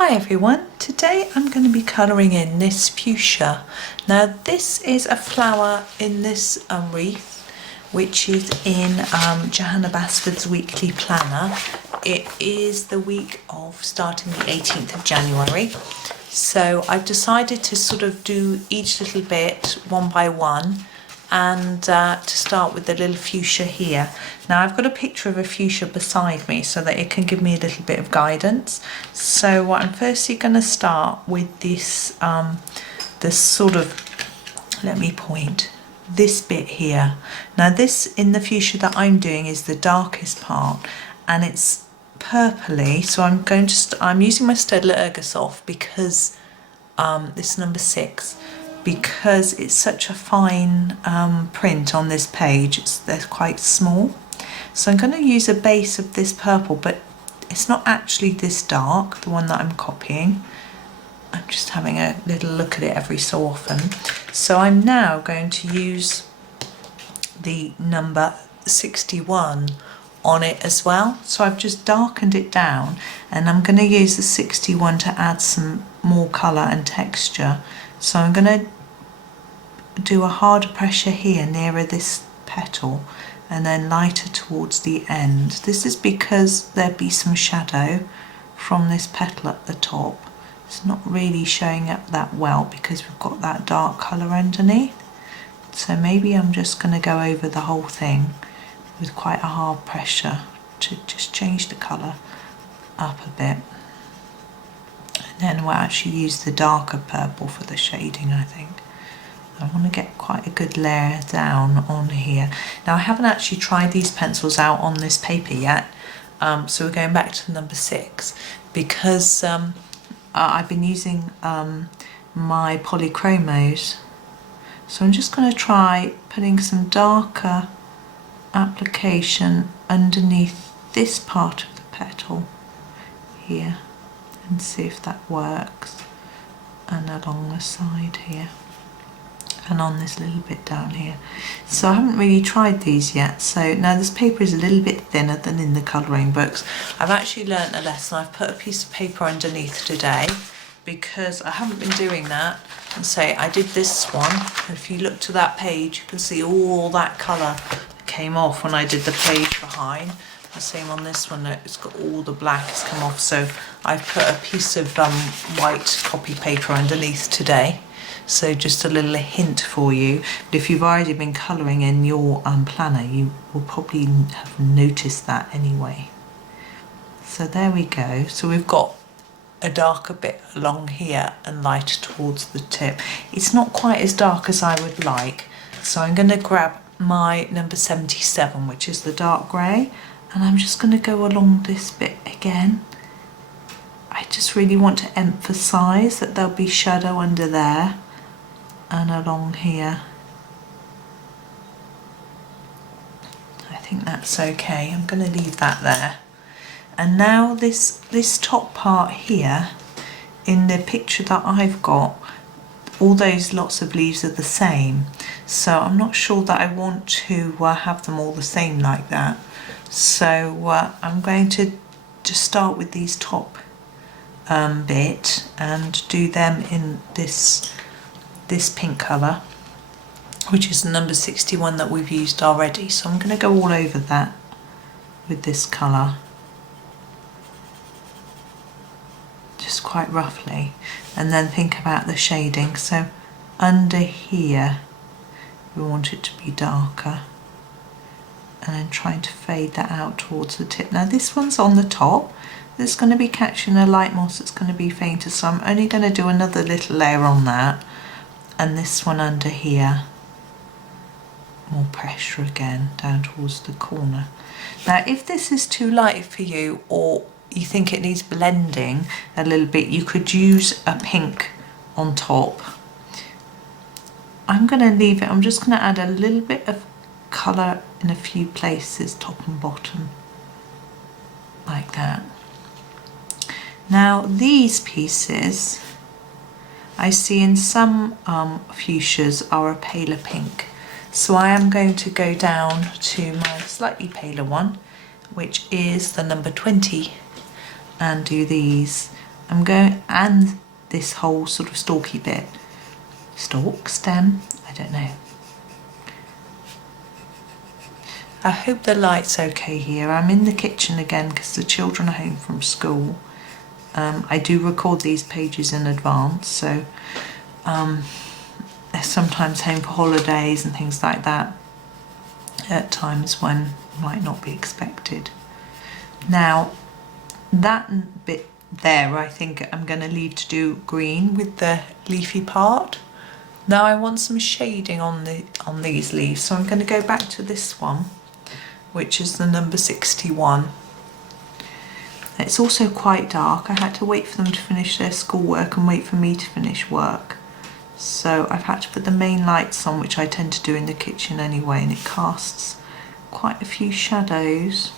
Hi everyone, today I'm going to be colouring in this fuchsia. Now this is a flower in this wreath which is in Johanna Basford's weekly planner. It is the week of starting the 18th of January. So I've decided to sort of do each little bit one by one and to start with the little fuchsia here. Now I've got a picture of a fuchsia beside me so that it can give me a little bit of guidance. So I'm firstly going to start with this, this sort of, let me point, this bit here. Now this in the fuchsia that I'm doing is the darkest part and it's purpley, so I'm using my Staedtler Ergosoft because this is number 6. Because it's such a fine print on this page, they're quite small. So I'm going to use a base of this purple, but it's not actually this dark, the one that I'm copying. I'm just having a little look at it every so often. So I'm now going to use the number 61 on it as well. So I've just darkened it down and I'm going to use the 61 to add some more colour and texture. So I'm going to do a harder pressure here nearer this petal and then lighter towards the end. This is because there'd be some shadow from this petal at the top. It's not really showing up that well because we've got that dark colour underneath. So maybe I'm just going to go over the whole thing with quite a hard pressure to just change the colour up a bit. And then we'll actually use the darker purple for the shading, I think. I want to get quite a good layer down on here. Now I haven't actually tried these pencils out on this paper yet, so we're going back to number 6 because I've been using my polychromos. So I'm just going to try putting some darker application underneath this part of the petal here and see if that works, and along the side here and on this little bit down here. So I haven't really tried these yet. So now this paper is a little bit thinner than in the colouring books. I've actually learnt a lesson. I've put a piece of paper underneath today because I haven't been doing that. And say I did this one. If you look to that page, you can see all that colour came off when I did the page behind. The same on this one, it's got all the black has come off. So I've put a piece of white copy paper underneath today. So just a little hint for you. But if you've already been colouring in your planner, you will probably have noticed that anyway. So there we go. So we've got a darker bit along here and lighter towards the tip. It's not quite as dark as I would like. So I'm going to grab my number 77, which is the dark grey. And I'm just going to go along this bit again. I just really want to emphasise that there'll be shadow under there and along here. I think that's okay. I'm going to leave that there. And now this top part here, in the picture that I've got, all those lots of leaves are the same. So I'm not sure that I want to have them all the same like that. So I'm going to just start with these top bit and do them in this pink colour, which is the number 61 that we've used already. So I'm going to go all over that with this colour, just quite roughly, and then think about the shading. So under here we want it to be darker, and then trying to fade that out towards the tip. Now this one's on the top, there's going to be catching a light moss that's going to be fainter, so I'm only going to do another little layer on that, and this one under here, more pressure again down towards the corner. Now if this is too light for you, or you think it needs blending a little bit, you could use a pink on top. I'm going to leave it, I'm just going to add a little bit of colour in a few places, top and bottom, like that. Now these pieces I see in some fuchsias are a paler pink, so I am going to go down to my slightly paler one, which is the number 20, and do these. I'm going, and this whole sort of stalky bit, stalk, stem, I don't know. I hope the light's okay here. I'm in the kitchen again because the children are home from school. I do record these pages in advance, so they're sometimes home for holidays and things like that at times when might not be expected. Now that bit there I think I'm going to leave to do green with the leafy part. Now I want some shading on these leaves, so I'm going to go back to this one, which is the number 61. It's also quite dark. I had to wait for them to finish their schoolwork and wait for me to finish work. So I've had to put the main lights on, which I tend to do in the kitchen anyway, and it casts quite a few shadows.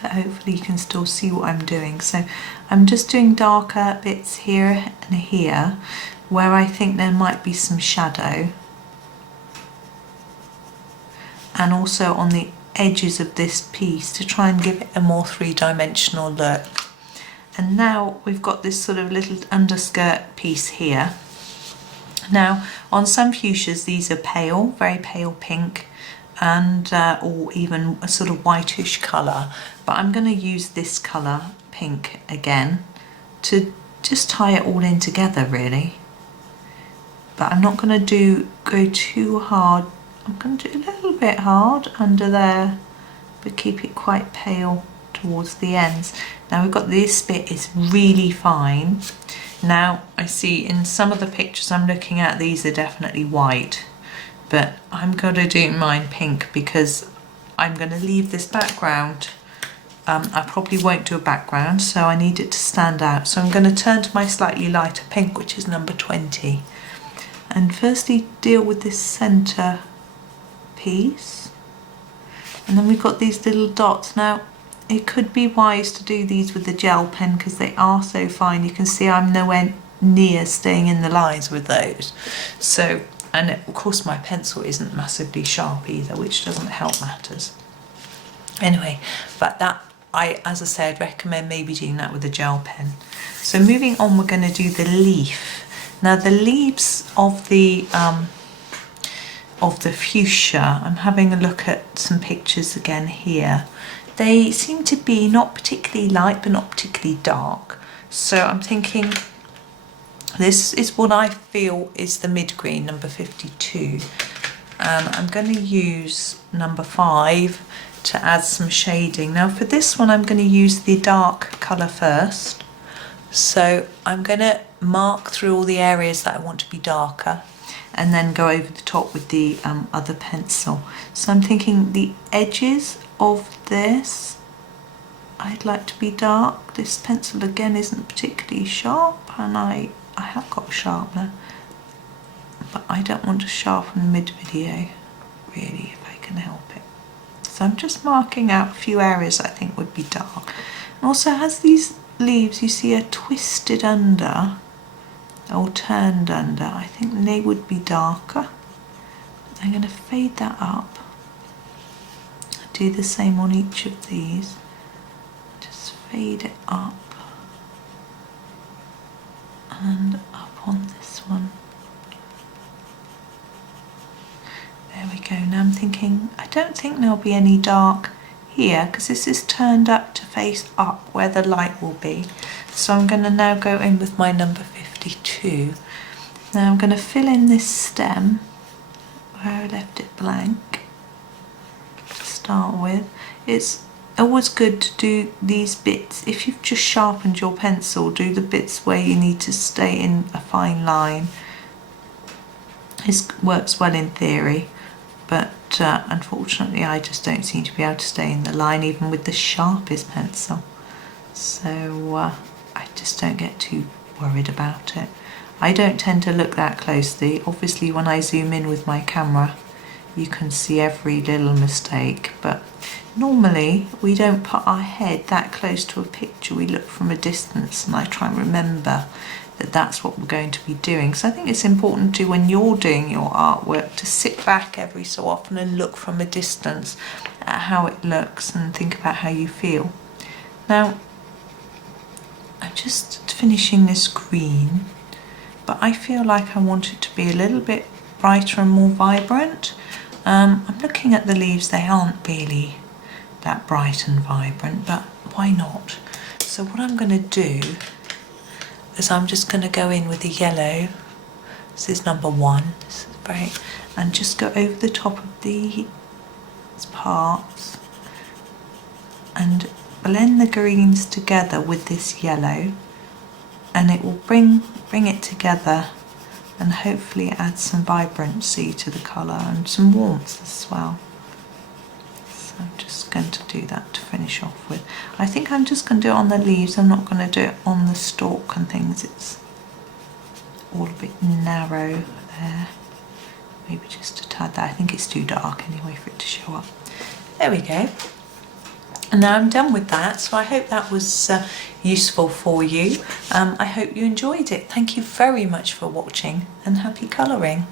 But hopefully you can still see what I'm doing. So I'm just doing darker bits here and here where I think there might be some shadow. And also on the edges of this piece to try and give it a more three-dimensional look. And now we've got this sort of little underskirt piece here. Now on some fuchsias these are pale, very pale pink, and or even a sort of whitish colour, but I'm going to use this colour, pink, again to just tie it all in together really. But I'm not going to go too hard. I'm going to do a little bit hard under there, but keep it quite pale towards the ends. Now we've got this bit is really fine. Now I see in some of the pictures I'm looking at, these are definitely white, but I'm going to do mine pink because I'm going to leave this background. I probably won't do a background, so I need it to stand out. So I'm going to turn to my slightly lighter pink, which is number 20. And firstly deal with this centre piece, and then we've got these little dots. Now it could be wise to do these with the gel pen because they are so fine. You can see I'm nowhere near staying in the lines with those. So, and of course my pencil isn't massively sharp either, which doesn't help matters. Anyway, but that as I said, recommend maybe doing that with a gel pen. So moving on, we're going to do the leaf. Now the leaves of the fuchsia, I'm having a look at some pictures again here. They seem to be not particularly light but not particularly dark. So I'm thinking this is what I feel is the mid-green, number 52. And I'm going to use number 5 to add some shading. Now for this one I'm going to use the dark colour first. So I'm going to mark through all the areas that I want to be darker and then go over the top with the other pencil. So I'm thinking the edges of this I'd like to be dark. This pencil again isn't particularly sharp, and I have got a sharpener, but I don't want to sharpen mid-video really if I can help it. So I'm just marking out a few areas I think would be dark. And also as these leaves you see are twisted under or turned under, I think they would be darker. I'm going to fade that up. Do the same on each of these. Just fade it up and up on this one. There we go. Now I'm thinking, I don't think there'll be any dark here because this is turned up to face up where the light will be. So I'm going to now go in with my number 52. Now I'm going to fill in this stem where I left it blank to start with. It's always good to do these bits. If you've just sharpened your pencil, do the bits where you need to stay in a fine line. This works well in theory, but unfortunately I just don't seem to be able to stay in the line even with the sharpest pencil. So I just don't get too worried about it. I don't tend to look that closely. Obviously when I zoom in with my camera you can see every little mistake, but normally we don't put our head that close to a picture. We look from a distance, and I try and remember that that's what we're going to be doing. So I think it's important to, when you're doing your artwork, to sit back every so often and look from a distance at how it looks and think about how you feel. Now just finishing this green, but I feel like I want it to be a little bit brighter and more vibrant. I'm looking at the leaves, they aren't really that bright and vibrant, but why not? So what I'm going to do is I'm just going to go in with the yellow. This is number 1, this is very, and just go over the top of these parts and blend the greens together with this yellow, and it will bring it together and hopefully add some vibrancy to the colour and some warmth as well. So I'm just going to do that to finish off with. I think I'm just going to do it on the leaves, I'm not going to do it on the stalk and things, it's all a bit narrow there. Maybe just a tad there, I think it's too dark anyway for it to show up. There we go. And now I'm done with that, so I hope that was useful for you. I hope you enjoyed it. Thank you very much for watching, and happy colouring.